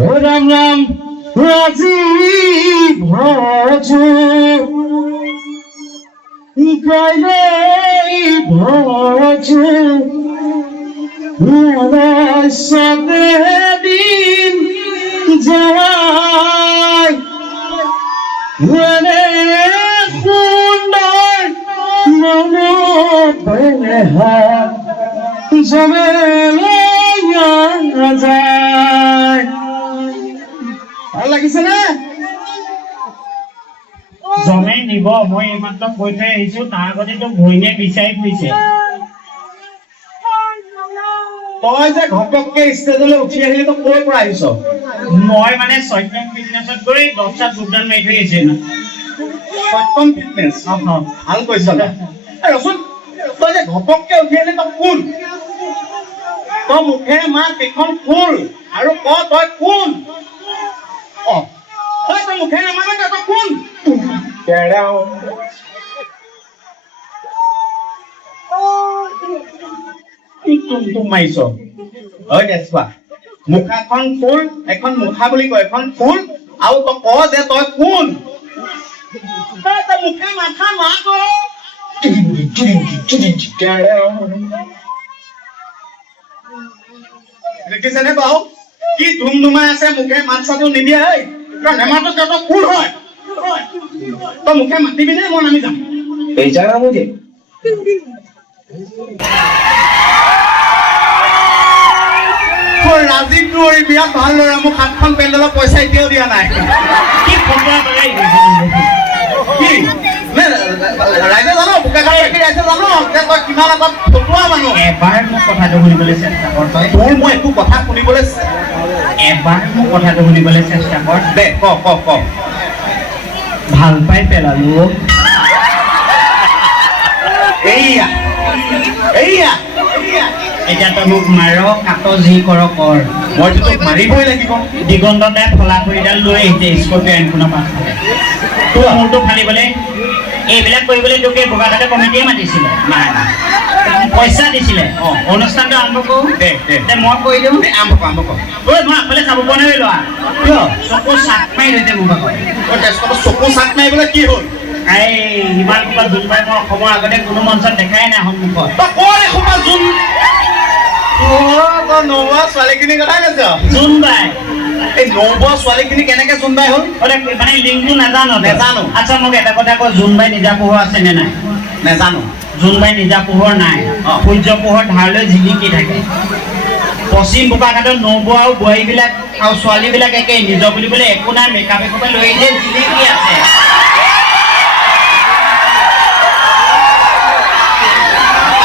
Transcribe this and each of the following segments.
ৰাম ৰাম ৰাজি ভজ গাইলে ভজ সাথে দিন যায় কুন্ডাৰ মনে জমে যায়। ভাল লাগিছে নে? জমে নিব মই এইমাত্ৰ কৈ থৈ আহিছো তাৰ আগতে তো ভৈনীয়ে বিচাৰি ফুৰিছে। তই যে ঘপককে ষ্টেজলৈ উঠি আহিলি তই ক'ৰ পৰা আহিছ? মই মানে সত্যম ফিটনেছত গৈ 10টা যোগদান মাৰি থৈ আহিছো। সত্যম ফিটনেছ ভাল কৈছ ৰচোন। তই যে ঘপককে উঠি আহিলি তই কোন? তই মুখেৰে মাত এখন ফুল আৰু ক তই কোন? তই মুখেৰে মাত তই কোন? কি তুম মাৰিছ? হয় দে চোৱা, মুখাখন ফুল, এখন মুখা বুলি কয়, এখন ফুল আৰু তই ক যে তই কোন? তই মুখে মাথা মাত দেখিছেনে বাৰু কি ধুমধুমাই আছে? মুখে মাত চাতো নিদিয়ে। তই নেমাতো তই কোন হয়? তই মুখে মাতিবি নে মই নামি যাম? বেজাৰা মুঝে ৰাজীৱটো বিৰাট ভাল ল'ৰা। মোক 7খন পেণ্ডেলৰ পইচা এতিয়াও দিয়া নাই। কি ফটোৱা বনাই কি ৰাইজে জানো? বোকাখাট ৰাইজে জানো যে তই কিমান এটা ফটোৱা মানুহ। এবাৰ মোক কথাটো শুনিবলৈ চেষ্টা কৰ। তই তোৰ মই একো কথা শুনিবলৈ এবাৰ মোক কথাটো শুনিবলৈ চেষ্টা কৰ। দে ক ক ক। ভাল পাই পেলালো। এইয়া এইয়া এতিয়া তই মোক মাৰ কাট যি কৰ কৰ। মইতো তোক মাৰিবই লাগিব। দিগন্ত দাই ফলা খৰিডাল লৈ আহিছে স্কৰ্পিঅ' এনখনৰ পাছফালে। তোৰ মূৰটো ফালিবলৈ এইবিলাক কৰিবলৈ তোকে বোকাখাটে কমিটিয়ে মাতিছিলে। নাই পইচা দিছিলে। অনুষ্ঠানটো আৰম্ভ কৰোঁ। দে মই কৈ দিওঁ। আৰম্ভ কৰ। ঐ মই আগফালে চাব পৰা নাই লোৱা। কিয়? চকু চাট মাৰি থৈছে মোৰ ভাগত। তেজপুৰত চকু চাট মাৰিবলৈ কি হ'ল? এই ইমান সোপা জোনবাই মই অসমৰ আগতে কোনো মঞ্চত দেখাই নাই সন্মুখত। তই ক'ৰ এসোপা জোন? তই নৌৱা ছোৱালীখিনিৰ কথাই কৈছ? জোনবাই এই নৌৱা ছোৱালীখিনি কেনেকে জোনবাই হ'ল? মানে লিংকটো নাজানো। নেজানো। আচ্ছা মোক এটা কথা কওঁ, জোনবাই নিজা পোহৰ আছে নে নাই? নেজানো। জোনবাই নিজা পোহৰ নাই। সূৰ্য পোহৰ ধাৰলৈ জিলিকি থাকে। পশ্চিম বোকাখাটৰ নৌবো আৰু বোৱাৰীবিলাক আৰু ছোৱালীবিলাক একেই। নিজৰ বুলিবলৈ একো নাই, মেকআপ এখোপা লৈ আহিছে, জিলিকি আছে।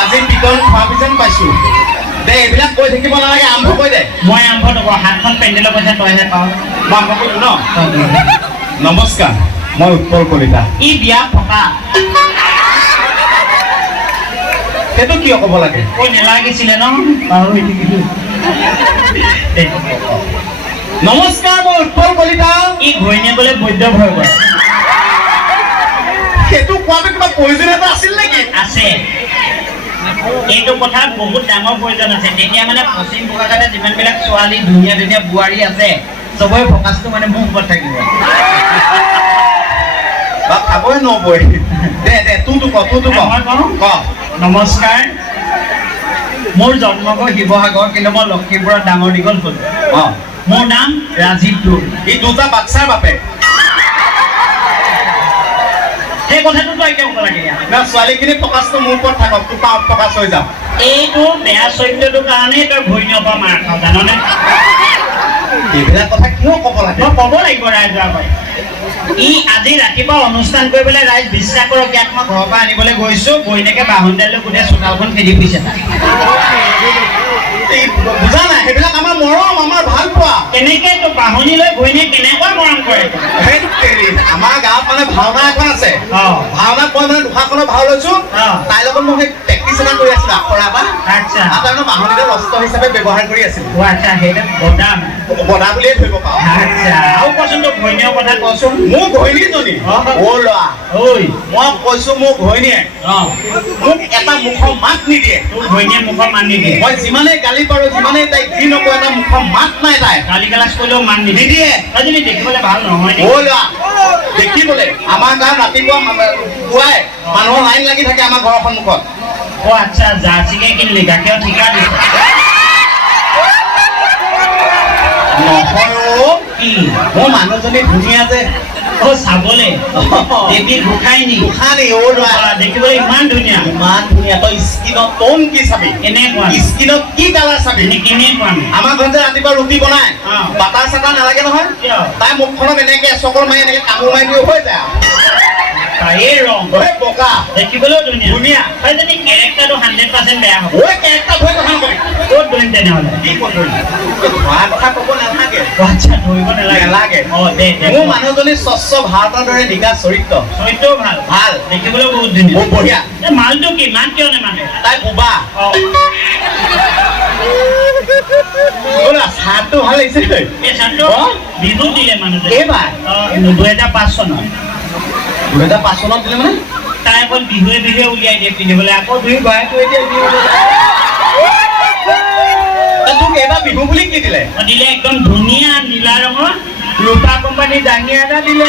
আজি পিতল খোৱাবি যেন পাইছো। দে এইবিলাক কৈ থাকিব নালাগে, আৰম্ভ কৰি দে। মই আৰম্ভ নকৰোঁ। 7খন পেণ্ডেলৰ পইচা তইহে পাওঁ। মই আৰম্ভ কৰিলো ন? নমস্কাৰ, মই উৎপল কলিতা। ই বিয়া পতা। সেইটো কিয় ক'ব লাগে? কৈ নেলাগিছিলে ন? পাহৰি থাকিলো। নমস্কাৰ, মই উৎপল কলিতা। ই ঘৈণীয়েকলে বৈদ্য ভয় কৰে। সেইটো কোৱাটো কিবা প্ৰয়োজনীয়তা আছিল নেকি? আছে। এইটো কথাত বহুত ডাঙৰ প্ৰয়োজন আছে। তেতিয়া মানে পশ্চিম বোকাখাটে যিমানবিলাক ছোৱালী ধুনীয়া ধুনীয়া বোৱাৰী আছে চবৰে ফকাচটো মানে মোৰ ওপৰত থাকিব। বা খাবই নবই। দে তোৰটো ক। মই কওঁ? নমস্কাৰ, মোৰ জন্মগৰ শিৱসাগৰ, কিন্তু মই লখিমপুৰত ডাঙৰ দীঘল হ'লো। মোৰ নাম ৰাজীৱ দুল। ই দুটা বাচ্চাৰ বাপেক। সেই কথাটো তই এতিয়া ক'ব লাগে। ছোৱালীখিনি ফকাচটো মোৰ ওপৰত থাকক, তোৰ পৰা ফকাচ হৈ যাম। এইটো বেয়া চৰিত্ৰটোৰ কাৰণেই তই ঘৈণীৰ পৰা মাৰ খাৱ, জাননে? এইবিলাক কথা কিয় ক'ব লাগে? মই ক'ব লাগিব ৰাইজৰ আগত। ই আজি ৰাতিপুৱা অনুষ্ঠান কৰিবলৈ ৰাইজ বিশ্বাস কৰক, ইয়াক মই ঘৰৰ পৰা আনিবলৈ গৈছোঁ। ঘৈণীয়েকে বাহনডাল লৈ গোটেই চোতালখন খেদি ফুৰিছে। বুজা নাই, সেইবিলাক আমাৰ মৰম, আমাৰ ভাল পোৱা। কেনেকে তোৰ বাহনী লৈ ঘৈণীয়ে কেনেকৈ মৰম কৰে? আমাৰ গাঁৱত মানে ভাওনা এখন আছে। ভাওনাত মই মানে দুষাৰখনৰ ভাও লৈছো। তাইৰ লগত মই সেই প্ৰেক্টিচ এটা কৰি আছো। আছিলো আখৰা বা আচ্ছা তাৰ বাহনীডাল অস্ত্ৰ হিচাপে ব্যৱহাৰ কৰি আছিলো অ আচ্ছা সেইটো বদাম বদা বুলিয়ে ধৰিব পাৰো আচ্ছা আৰু কচোন তোৰ ঘৈণীয়েৰ কথা কচোন মোৰ ঘৈণীজনী অ ল'ৰা ঐ মই কৈছো মোৰ ঘৈণীয়ে অ মোক এটা মুখৰ মাত নিদিয়ে তোৰ ঘৈণীয়ে মুখত মান নিদিয়ে মই যিমানেই গালি পাৰো যিমানেই তাইক যি নকওঁ এটা মুখৰ মাত নাই তাই গালি গালাজ কৰিলেও মান নিদিয়ে নিদিয়ে আজিকালি দেখিবলৈ ভাল নহয় অ ল'ৰা দেখিবলৈ আমাৰ গাঁৱত ৰাতিপুৱা পুৱাই মানুহৰ লাইন লাগি থাকে আমাৰ ঘৰৰ সন্মুখত অ আচ্ছা জাৰ্চিকে কিনিলি গাখীৰ ঠিকা দিছে নহয় অ কি মোৰ মানুহজনী ধুনীয়া যে অ চাবলে দেৱী গোসাঁইনী গোসাঁনী অ ল'ৰা দেখিবলৈ ইমান ধুনীয়া ইমান ধুনীয়া তই স্কিনত টন কি চাবি কেনেকুৱা স্কিনত কি কালাৰ চাবি কেনেকুৱা আমাৰ ঘৰত যে ৰাতিপুৱা ৰুটি বনাই অ। বাটাৰ চাটাৰ নালাগে নহয় কিয়? তাই মুখখনত এনেকে চকৰ মাৰি এনেকে কামোৰ মাৰি দিও হৈ যায় তাইৰ ৰং ঐ বগা দেখিবলৈও ধুনীয়া ধুনীয়া হয় যদি কেৰেক্টাৰটো 100% বেয়া হ'ব ঐ কেৰেক্টাৰ ভয় কথা নকবি ক'ত ধৰিম তেনেহ'লে কি কৰিবি ধোৱা কথা ক'ব নালাগে আচ্ছা ধৰিব নালাগে নালাগে অ দে দে মোৰ মানুহজনী স্বচ্ছ ভাৰতৰ দৰে নিকা চৰিত্ৰ চৰিত্ৰও ভাল ভাল দেখিবলৈও বহুত ধুনীয়া বহুত বঢ়িয়া এই মালটো কি মান কিয় নেমানে তাই বোবা অ ব'লা চাহটো ভাল লাগিছে এই চানটো অ? বিহু দিলে মানুহটোৱে এইবাৰ 2005 চনত 2005 চনত দিলে মানে তাই অকল বিহুৱে বিহুৱে উলিয়াই দিয়ে পিন্ধিবলৈ আকৌ দুই গৰাকী এতিয়া তোক এইবাৰ বিহু বুলি কি দিলে দিলে একদম ধুনীয়া নীলা ৰঙৰ ৰূপা কোম্পানীৰ ডাঙিয়া এটা দিলে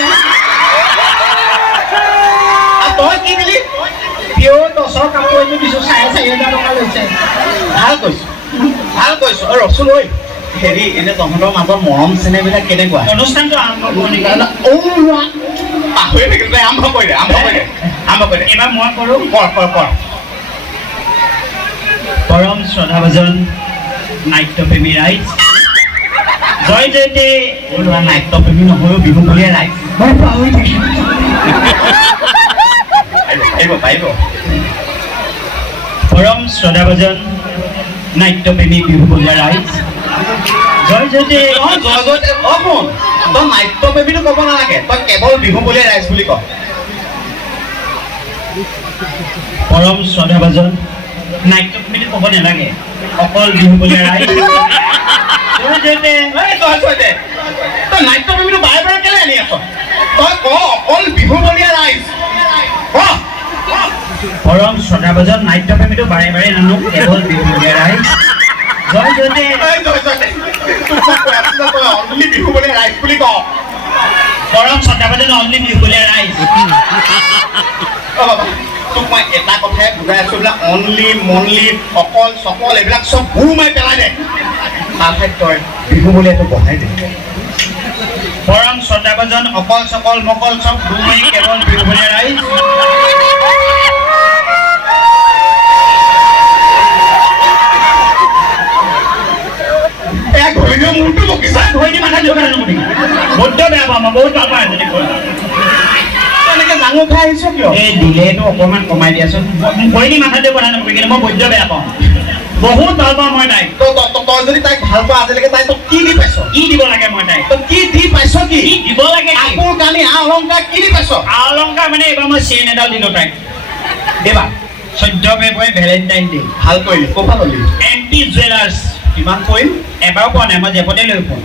আৰু তই কি দিলি পিয়ৰ টচৰ কাপোৰ এযোৰ দিছোঁ 4,500 টকা লৈছে ভাল কৈছো আৰু ৰচোন ঐ হেৰি এনে তহঁতৰ মাজত মৰম চেনেহবিলাক কেনেকুৱা অনুষ্ঠানটো আৰম্ভ কৰোঁ নেকি পাহৰি থাকিল তই আৰম্ভ কৰি দে এইবাৰ মই কৰোঁ কৰ পৰম শ্ৰদ্ধাভাজন নাট্যপ্ৰেমী ৰাইজ জয় জয়তে ওলোৱা নাট্যপ্ৰেমী নহয়ো বিহু বুলিয়ে ৰাইজ মই পাহৰি থাকিম পাৰিব পৰম শ্ৰদ্ধাভাজন নাট্যপ্ৰেমী বিহু বলীয়া ৰাইজ জয় জয়তে শুন তই নাট্যপ্ৰেমীটো ক'ব নালাগে তই কেৱল বিহু বুলিয়ে ৰাইজ বুলি ক পৰম শ্ৰদ্ধাভাজন নাট্যপ্ৰেমীটো ক'ব নালাগে অকল বিহু বলীয়া ৰাইজ জয় জয়তে তই নাট্যপ্ৰেমীটো বাৰে বাৰে কেলে আনি আছ তই ক অকল বিহু বুলিয়ে ৰাইজ ক পৰম শ্ৰদ্ধাভাজন নাট্যপ্ৰেমীটো বাৰে বাৰে নানো কেৱল বিহু বলীয়া ৰাইজ জয় জয়তে অনলি বিহু বুলিয়ে ৰাইজ বুলি ক পৰম শ্ৰদ্ধাভাজন অনলি বিহু বলীয়া ৰাইজ তোক মই এটা কথাই বুজাই আছো বোলে অনলি মনলি অকল চকল এইবিলাক চব গুৰু মাৰি পেলাই দে তাৰ ঠাইত তই বিহু বুলি এইটো বহাই দে পৰম শ্ৰদ্ধাভাজন অকল চকল মকল চব ঘুমাই কেৱল বিহু বলীয়া ৰাইজ মূৰটো বকিছা ধৰি মাথা যোগাৰ নকৰি বৌদ্ধ বেয়া পাওঁ মই বহুত ভাল পাওঁ এজনী এনেকে জাঙু খাই আহিছ কিয় এই দিলেতো অকণমান কমাই দিয়াচোন ভৰিনী মাথাটো কথা নকৰি কিন্তু মই বৌদ্ধ বেয়া পাওঁ বহুত ভাল পাওঁ মই তাইক তই যদি তাইক ভাল পোৱা আজিলৈকে তাই তই কি দি পাইছ কি দিব লাগে মই তাইক তই কি দি পাইছ কি দিব লাগে কাপোৰ কানি আ অলংকাৰ কি দি পাইছ অলংকাৰ মানে এইবাৰ মই চেইন এডাল দিলোঁ তাইক এইবাৰ 14 ফেব্ৰুৱাৰী ভেলেণ্টাইন ডে ভাল কৰিলি ক'ৰ পৰা ল'লি MP জুৱেলাৰ্ছ কিমান পৰিল এবাৰো পোৱা নাই মই জেপতে লৈ পোৱা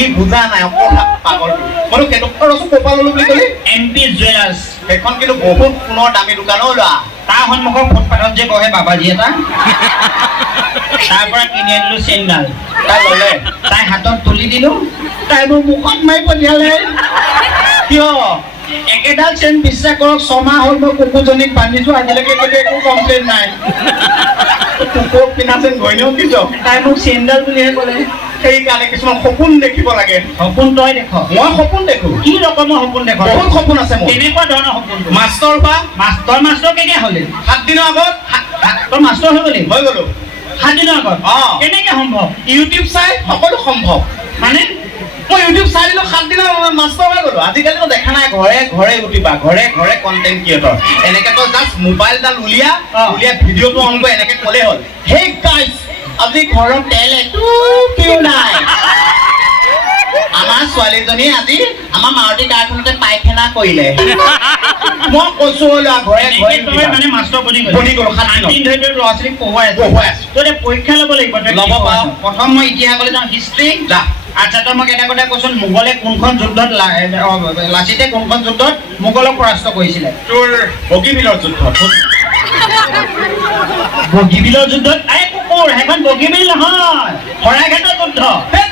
ই বুজা নাই অকণমান পাগল মইতো কেনেকুৱা ৰচোন ক'ৰ পৰা ল'লো বুলি ক'লি MP জুৱেলাৰ্ছ সেইখন কিন্তু বহুত সোণৰ দামী দোকান অ' ল'ৰা তাৰ সন্মুখৰ ফুটপাথত যে বহে বাবাজী এটা তাৰ পৰা কিনি আনিলোঁ চেইনডাল তাই ল'লে তাই হাতত তুলি দিলোঁ তাই মোৰ মুখত মাৰি পঠিয়ালে কিয় একেডাল চেইন বিশ্বাস কৰক 6 মাহ হ'ল মই কুকুৰজনীক বান্ধিছোঁ আজিলৈকে একো কমপ্লেইন নাই কুকুৰক পিন্ধা যেন ঘৈণীয়েও কিছ তাই মোক চেইনডাল বুলিহে ক'লে সেইকাৰণে কিছুমান সপোন দেখিব লাগে সপোন তই দেখ মই সপোন দেখো কি ৰকমৰ সপোন দেখ বহুত সপোন আছে মোৰ কেনেকুৱা ধৰণৰ সপোন মাষ্টৰ বা মাষ্টৰ কেতিয়া হ'লি 7 দিনৰ আগত তই মাষ্টৰ হৈ গ'লি হৈ গ'লো 7 দিনৰ আগত অঁ কেনেকৈ সম্ভৱ ইউটিউব চাই সকলো সম্ভৱ মানে মই ইউটিউব চাই দিলোঁ 7 দিনৰ মাষ্টৰ হৈ গ'লো আজিকালিতো দেখা নাই ঘৰে ঘৰে উঠিবা ঘৰে ঘৰে কণ্টেণ্ট ক্ৰিয়েটৰ এনেকৈ তই জাষ্ট মোবাইলডাল উলিয়াই ভিডিঅ'টো অন কৰি এনেকৈ ক'লেই হ'ল হেই গাইজ আজি ঘৰত তেল একো নাই আমাৰ ছোৱালীজনীয়ে আজি আমাৰ মাৰুতি কাৰখনতে পায়খানা কৰিলে মই কৈছো ল'ৰা ঘৰে ঘৰে তই মানে মাষ্টৰ বনি বনি গ'লো 7 দিন ধৰি তই ল'ৰা ছোৱালীক পঢ়ুৱাই আছ তই পৰীক্ষা ল'ব লাগিব তই ল'ব পাৰ প্ৰথম মই ইতিহাসলৈ যাওঁ হিষ্ট্ৰী যা আচ্ছা তই মোক এটা কথা কচোন মোগলে কোনখন যুদ্ধত লাচিতে কোনখন যুদ্ধত মোগলক পৰাস্ত কৰিছিলে তোৰ বগীবিলৰ যুদ্ধ বগীবিলৰ যুদ্ধত আৰে কুকুৰ সেইখন বগীবিল নহয় শৰাইঘাটৰ যুদ্ধ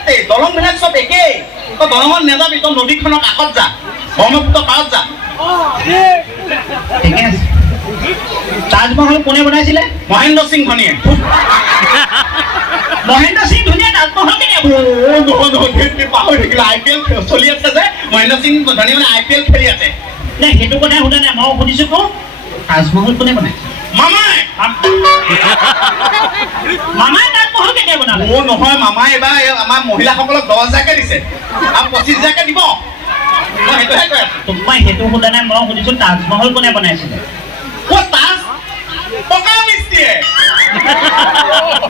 সেই দলংবিলাক চব একেই তই দলঙত নেযাবি তই নদীখনৰ কাষত যা ব্ৰহ্মপুত্ৰ পাৰত যা ঠিকে আছে তাজমহল কোনে বনাইছিলে মহেন্দ্ৰ সিং ধোনীয়ে মহেন্দ্ৰ সিং ধোনীয়ে তাজমহল কেতিয়া পাহৰি থাকিলে IPL চলি আছে যে মহেন্দ্ৰ সিং ধোনী মানে IPL খেলি আছে নাই সেইটো কথা সোধা নাই মই সুধিছো কো তাজমহল কোনে বনাইছে মামাই মামাই তাজমহল কেতিয়া বনালে নহয় মামাই এবাৰ আমাৰ মহিলাসকলক 10,000কে দিছে আৰু 25,000কে দিব মই সেইটোহে কৈ আছো তোমাক সেইটো সোধা নাই মই সুধিছো তাজমহল কোনে বনাইছিলে তাজ পকা মিস্ত্ৰীয়ে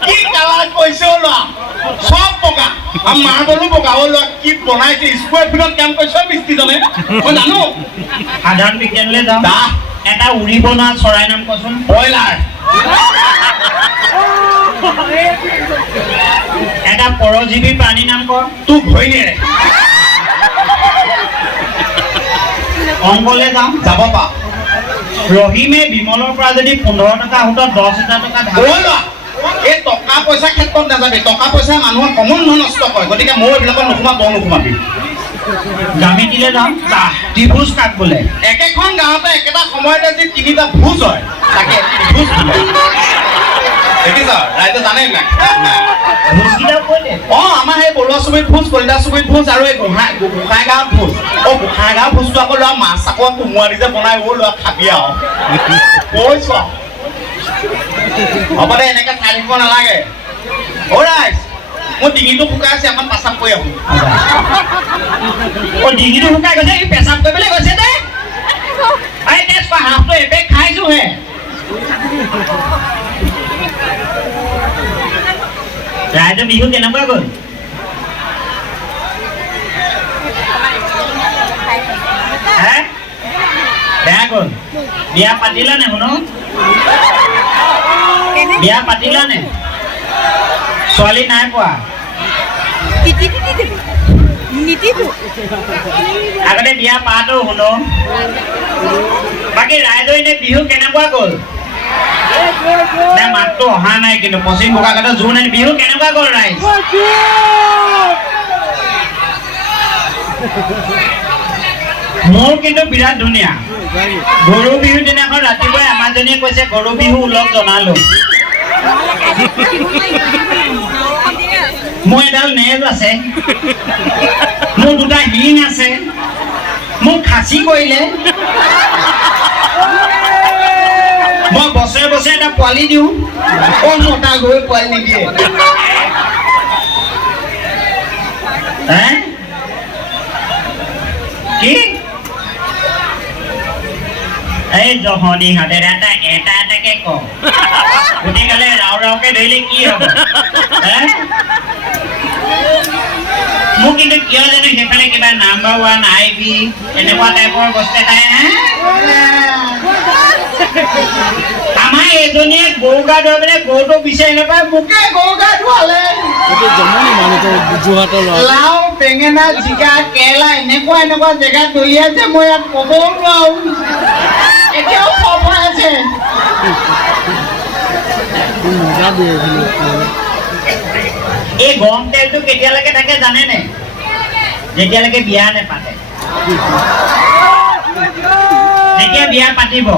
কি কালাৰ কৈছে ল'ৰা চব পকা আৰু মাৰ্বলো পকা ল'ৰা কি বনাইছে স্কুৱাৰ ফিটত কাম কৰিছে মিস্ত্ৰীজনে মই জানো সাধাৰণ বিজ্ঞানলৈ যাওঁ এটা উৰিব নোৱাৰা চৰাই নাম কচোন ব্ৰইলাৰ এটা পৰজীৱী প্ৰাণীৰ নাম ক তোক ঘৈণীয়েৰে অংকলৈ যাওঁ যাব পা ৰহিমে বিমলৰ পৰা যদি 15 টকা সুতত 10,000 টকা ধাৰ এই টকা পইচা ক্ষেত্ৰত নাযাবি টকা পইচা মানুহৰ সময় নষ্ট কৰে গতিকে মই এইবিলাকত নোসোমাবি গামিতিলৈ যাওঁ ত্ৰিভুজ কাক বোলে একেখন গাঁৱতে একেটা সময়তে যি 3টা ভোজ হয় তাকে ভোজ দেখিছ ৰাইজে জানে এইবিলাক ভোজকেইটা কৈলে আমাৰ সেই বৰুৱা চুবুৰীত ভোজ কলিতা চুবুৰীত ভোজ আৰু এই গোসাঁই গাঁৱত ভোজ গোসাঁই গাঁৱৰ ভোজটো আকৌ লোৱা মাছ আকৌ কোমোৰা দি যে বনাই লোৱা খাবি আৰু কৈছ হ'ব দে এনেকে চাই থাকিব নালাগে ৰাইজ মোৰ ডিঙিটো শুকাই আছে এখন পেচাব কৰি আহোঁ ডিঙিটো শুকাই গৈছে এই পেচাব কৰিবলৈ গৈছে দে হাঁহটো এপেক খাইছোহে ৰাইজৰ বিহু কেনেকুৱা গ'ল বেয়া গ'ল বিয়া পাতিলা নে শুনো বিয়া পাতিলা নে ছোৱালী নাই পোৱা আগতে বিয়া পাতো শুনো বাকী ৰাইজৰ এনে বিহু কেনেকুৱা গ'ল মাতটো অহা নাই কিন্তু পশ্চিম বোকাখাটৰ জোৰ নাই বিহু কেনেকুৱা গ'ল ৰাইজ মোৰ কিন্তু বিৰাট ধুনীয়া গৰু বিহু দিনাখন ৰাতিপুৱাই আমাৰজনীয়ে কৈছে গৰু বিহু উলগ জনালো মোৰ এডাল নেজ আছে মোৰ 2টা শিং আছে মোক খাচী কৰিলে মই বছৰে বছৰে এটা পোৱালি দিওঁ মতা গৈ পোৱালি নিদিয়ে কি এই জহনি হাতেৰ এটা এটাকে ক গোটেইগালে ৰাও ৰাওকে ধৰিলে কি হ'ব মোক কিন্তু কিয় জানো সেইফালে কিবা নাম্বাৰ 1 IB এনেকুৱা টাইপৰ বস্তু এটাই আমাৰ এজনীয়ে গৰু গা ধুৱাই পেলাই গৰুটো বিচাৰি নাপায় মোকে গৰু গা ধুৱালে লাও বেঙেনা জিকা কেৰেলা এনেকুৱা জেগাত দলিয়াইছে মই ইয়াত ক'বও নোৱাৰো এতিয়াও খবৰ আছে এই গৰম তেলটো কেতিয়ালৈকে থাকে জানেনে যেতিয়ালৈকে বিয়া নেপাতে যেতিয়া বিয়া পাতিব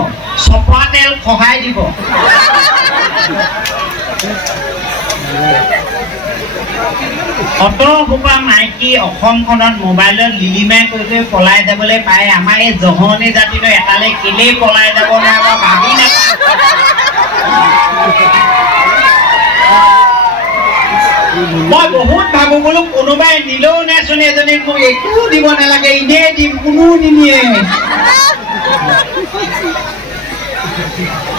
চপা তেল খহাই দিব অত সোপা মাইকী অসমখনত মোবাইলত লিলিমাই কৰি পলাই যাবলৈ পায় আমাৰ এই জহনী জাতিটো এটালৈ কেলেই পলাই যাব নোৱাৰে ভাবি নাপায় মই বহুত ভাবো বোলো কোনোবাই নিলেও নাচোন এজনীক মোক একো দিব নালাগে এনেই দিম কোনো নিনিয়ে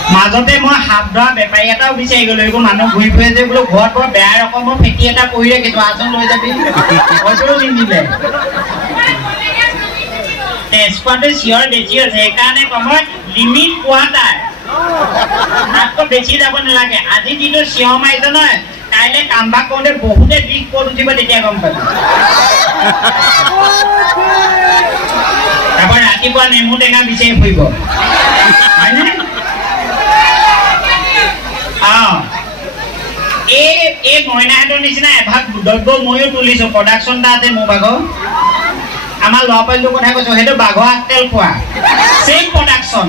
মাজতে মই হাত ধৰা বেপাৰী এটাও বিচাৰি গ'লো এইবোৰ মানুহ ঘূৰি ফুৰে যে বোলো ঘৰত বৰ বেয়া ৰকমৰ ফেটি এটা পৰি ৰাখিছো আচোন লৈ যাবি হয়তো নিদিলে তেজপাতটো চিঞৰ বেছি হৈছে সেইকাৰণে কমত লিমিট পোৱা তাৰ তাতকৈ বেছি যাব নালাগে আজি যিটো চিঞৰ মাৰিছে নহয় কাইলৈ কামবাক কৰোঁতে বহুতে বিষ ক'ত উঠিব তেতিয়া গম পাবি তাৰপৰা ৰাতিপুৱা নেমু টেঙা বিচাৰি ফুৰিব হয়নে এই মইনাহঁতৰ নিচিনা এভাগ দ্ৰব্য ময়ো তুলিছো প্ৰডাকশ্যন এটা আছে মোৰ ভাগৰ আমাৰ ল'ৰা ছোৱালীটোৰ কথা কৈছো সেইটো বাঘৰ আগতেল খোৱা চেম প্ৰডাকশ্যন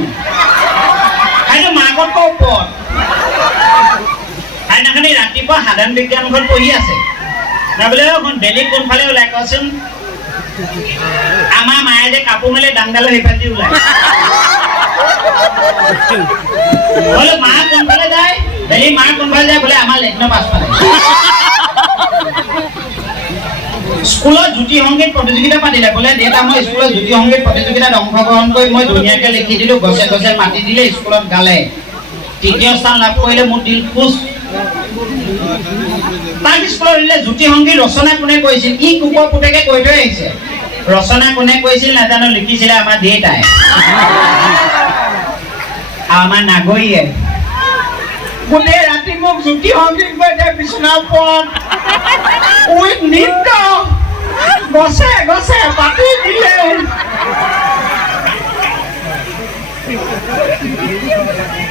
সেইটো মাকতকৈ ওপৰত সেইদিনাখনি ৰাতিপুৱা সাধাৰণ বিজ্ঞানখন পঢ়ি আছে বোলে বেলেগ কোনফালে ওলাই কচোন আমাৰ মায়ে যে কাপোৰ মেলে ডাংডালৰ সেইফালে ওলাই বোলে মা কোনফালে যায় বেলেগ মা কোনফালে যায় বোলে আমাৰ লেট্ৰিনৰ পাছফালে স্কুলত জ্যোতি সংগীত প্ৰতিযোগিতা পাতিলে বোলে দেউতা মই স্কুলত জ্যোতি সংগীত প্ৰতিযোগিতাত অংশগ্ৰহণ কৰি মই ধুনীয়াকে লিখি দিলো গছে গছে মাতি দিলে স্কুলত গালে তৃতীয় স্থান লাভ কৰিলে মোৰ দিল খুচ তাক স্কুলত দিলে জ্যোতি সংগীত ৰচনা কোনে কৰিছিল ই কুকুৰ পুতেকে কৈ থৈ আহিছে ৰচনা কোনে কৰিছিল নাজানো লিখিছিলে আমাৰ দেউতাই আমাৰ নাগৰীয়ে গোটেই ৰাতি মোক জ্যোতি সংগীত কৰিছে বিচনাৰ ওপৰত উইথ নৃত্য গছে গছে পাতি দিলে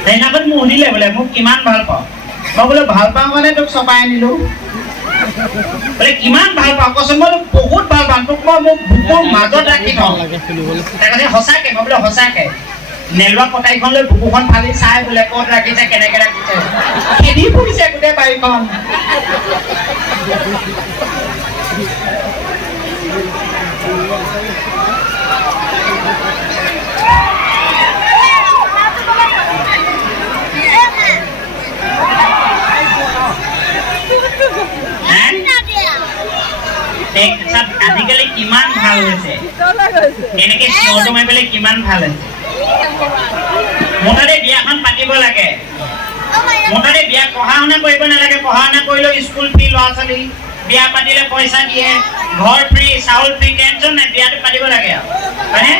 সেইদিনাখন মোক সুধিলে বোলে মোক কিমান ভাল পাওঁ মই বোলে ভাল পাওঁ মানে তোক চপাই আনিলো বোলে কিমান ভাল পাওঁ কচোন মই বহুত ভাল পাওঁ তোক মই মোক বুকুৰ মাজত ৰাখি থওঁ তাকে সঁচাকে মই বোলে সঁচাকে নেলুৱা কটাৰীখন লৈ বুকুখন ফালি চাই বোলে ক'ত ৰাখিছে কেনেকে ৰাখিছে খেদি ফুৰিছে গোটেই বাৰীখন আজিকালি কিমান ভাল হৈছে এনেকে চিঞৰটো মাৰি পেলাই কিমান ভাল হৈছে মুঠতে বিয়াখন পাতিব লাগে মুঠতে বিয়া পঢ়া শুনা কৰিব নালাগে পঢ়া শুনা কৰিলেও স্কুল ফি ল'ৰা ছোৱালী বিয়া পাতিলে পইচা দিয়ে ঘৰ ফ্ৰী চাউল ফ্ৰী টেনশ্যন নাই বিয়াটো পাতিব লাগে আৰু হয়নে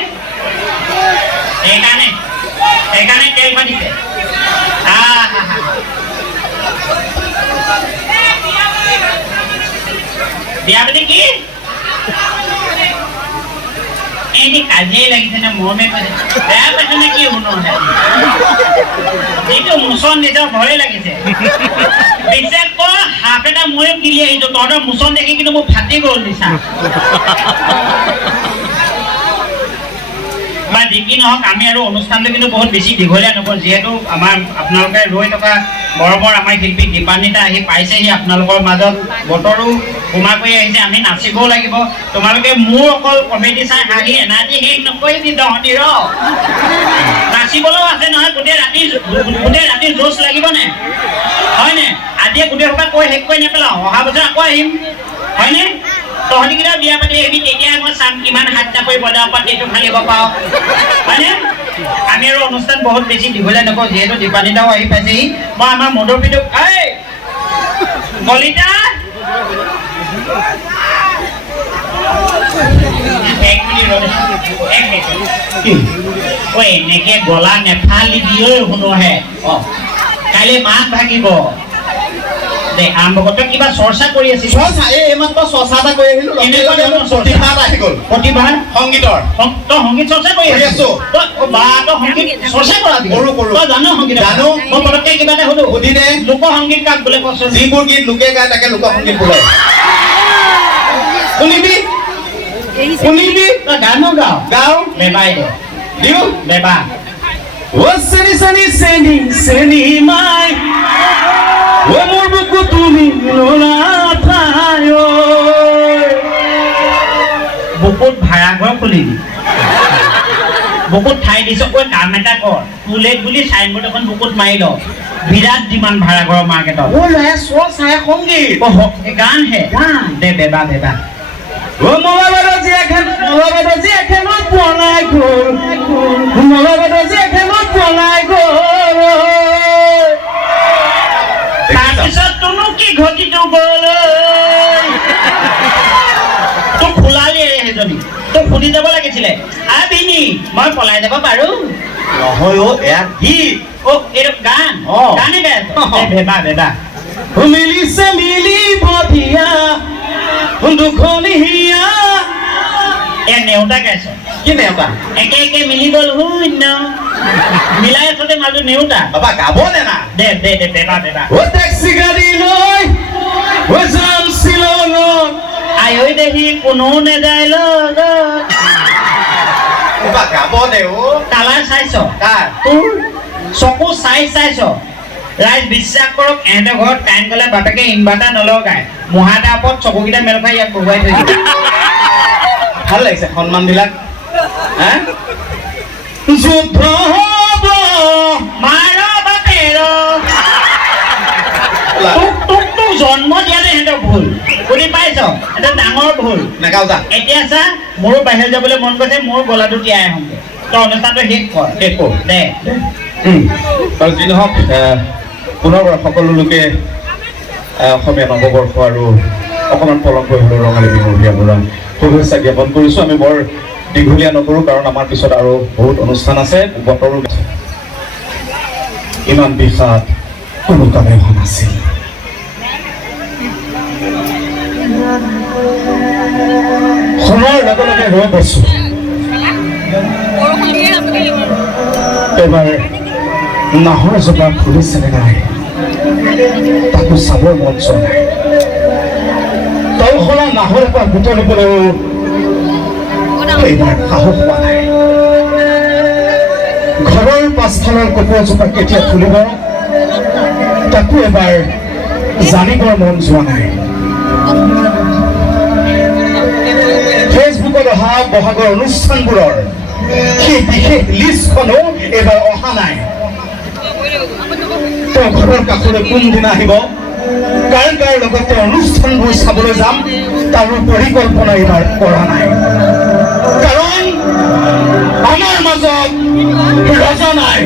সেইকাৰণে তেল পাতিছে বিয়া পাতি কি এনে কাজিয়াই লাগিছে না মৰমে পাইছে বেয়া পাইছে নে কি শুনো এইটো মুচন নিজৰ ভয়ে লাগিছে বিশেষকৈ হাফ এটা ময়ো কিনি আহিছো তহঁতৰ মুচন দেখি কিন্তু মোৰ ফাটি গ'ল নিচা বা দেখি নহওক আমি আৰু অনুষ্ঠানটো কিন্তু বহুত বেছি দীঘলীয়া নকৰোঁ যিহেতু আমাৰ আপোনালোকে ৰৈ থকা বৰমৰ আমাৰ শিল্পী দীপান্বিতা আহি পাইছেহি আপোনালোকৰ মাজত বতৰো বোমা কৰি আহিছে আমি নাচিবও লাগিব তোমালোকে মোৰ অকল কমেডি চাই হাঁহি এনাৰ্জি শেষ নকৰিবি তহঁতি ৰ নাচিবলৈও আছে নহয় গোটেই ৰাতি জোচ লাগিবনে হয়নে আজিয়ে গোটেই সোপা কৈ শেষ কৰি নেপেলাওঁ অহা বছৰ আকৌ আহিম হয়নে তহঁতিকেইটা বিয়া পাতি আহিবি তেতিয়াই মই চাম কিমান হাত চাপৰি বজাৰ পাতিটো ফালিব পাওঁ হয়নে আমি আৰু অনুষ্ঠান বহুত বেছি দীঘলীয়া নকৰোঁ যিহেতু দীপান্বিতাও আহি পাইছেহি মই আমাৰ মধুপিটোক এই কলিতা এনেকে গলা নেফালিবি ঐ শুনোহে কাইলৈ মাছ ভাগিব আৰম্ভ কিবা চৰ্চা কৰি আছিল এইমাত্ৰ চৰ্চা এটা কৰি আহিলো প্ৰতিভা সংগীতৰ তই সংগীত চৰ্চা কৰি আছো সংগীত চৰ্চা কৰা তই জানো সংগীত জানো মই পটককে কিবা এটা সুধো সুধিলে লোক সংগীত কাক বোলে কচোন যিবোৰ গীত লোকে গায় তাকে লোক সংগীত বোলে শুনিবি তই গানো গাও বেবাই দে দিও বেবা ও চেনি চেনি চেনি চেনি মাই ও মোৰ বুকু তুমি নলা ঠাই বুকুত ভাড়া ঘৰ খুলিবি বুকুত ঠাই দিছ কৈ কাম এটা কৰ টুলেট বুলি চাইনবোৰ্ড এখন বুকুত মাৰি ল বিৰাট ডিমাণ্ড ভাড়া ঘৰৰ মাৰ্কেটত ও লয় চাই সংগীত গান হে দে বেবা ও মলাবাদী এখন পলাই গ'ল সেইজনী তোক সুধি যাব লাগিছিলে বিনি মই পলাই যাব পাৰো নহয় অ এয়া গীত এইটো গান গানে গাই ভেবা ভেবা মিলিছে মিলিব দিয়া দুখনি হিয়া নেওতা গাইছ কি নেওতা একে একে মিলি গ'ল শূন্য মিলাই আছতে মাজত নেওতা বাবা গাব নে না দে দে দে ভেবা ভেবা ও টেক্সি গাড়ী লৈ ও যাম শ্বিলঙত আই দেখি কোনো নেযায় বাবা গাব দে অ কালাৰ চাইছ কাৰ তোৰ চকু চাইছ ৰাইজ বিশ্বাস কৰক এহেঁতৰ ঘৰত কাৰেণ্ট গ'লে বাপেকে ইনভাৰ্টাৰ নলগায় মহাদাৰ ওপৰত চকুকেইটা মেল খাই ইয়াক বহুৱাই থৈ দিয়ে ভাল লাগিছে সন্মানবিলাক যুদ্ধ হ'ব মাৰ বাপেৰ তোক জন্ম দিয়াটো সিহঁতৰ ভুল বুজি পাইছ এটা ডাঙৰ ভুল নেগাও যা এতিয়া চা মোৰো বাহিৰত যাবলৈ মন গৈছে মোৰ গলাটো তিয়াই আহোঁগৈ তই অনুষ্ঠানটো শেষ কৰ দে আৰু যি নহওক পুনৰ সকলো লোকে অসমীয়া নৱবৰ্ষ আৰু অকণমান পলমকৈ হ'লেও ৰঙালী বিহুৰ বিয়াবোৰৰ শুভেচ্ছা জ্ঞাপন কৰিছোঁ আমি বৰ দীঘলীয়া নকৰোঁ কাৰণ আমাৰ পিছত আৰু বহুত অনুষ্ঠান আছে বতৰো ইমান বিষাদ কোনো কামেই হোৱা নাছিল সময়ৰ লগে লগে ৰৈ গৈছোঁ এবাৰ নাহৰ এজোপা ফুলিছেনে নাই তাকো চাবৰ মন যোৱা নাই তলখনা নাহৰ এপাহ বুটলিবলৈও এইবাৰ সাহস হোৱা নাই ঘৰৰ পাছফালৰ কপৌজোপা কেতিয়া ফুলিব তাকো এবাৰ জানিবৰ মন যোৱা নাই ফেচবুকত অহা বহাগৰ অনুষ্ঠানবোৰৰ সেই বিশেষ লিষ্টখনো এইবাৰ অহা নাই তেওঁ ঘৰৰ কাষলৈ কোনদিনা আহিব কাৰ কাৰ লগত তেওঁ অনুষ্ঠানবোৰ চাবলৈ যাম তাৰো পৰিকল্পনা এইবাৰ কৰা নাই কাৰণ আমাৰ মাজত ৰজা নাই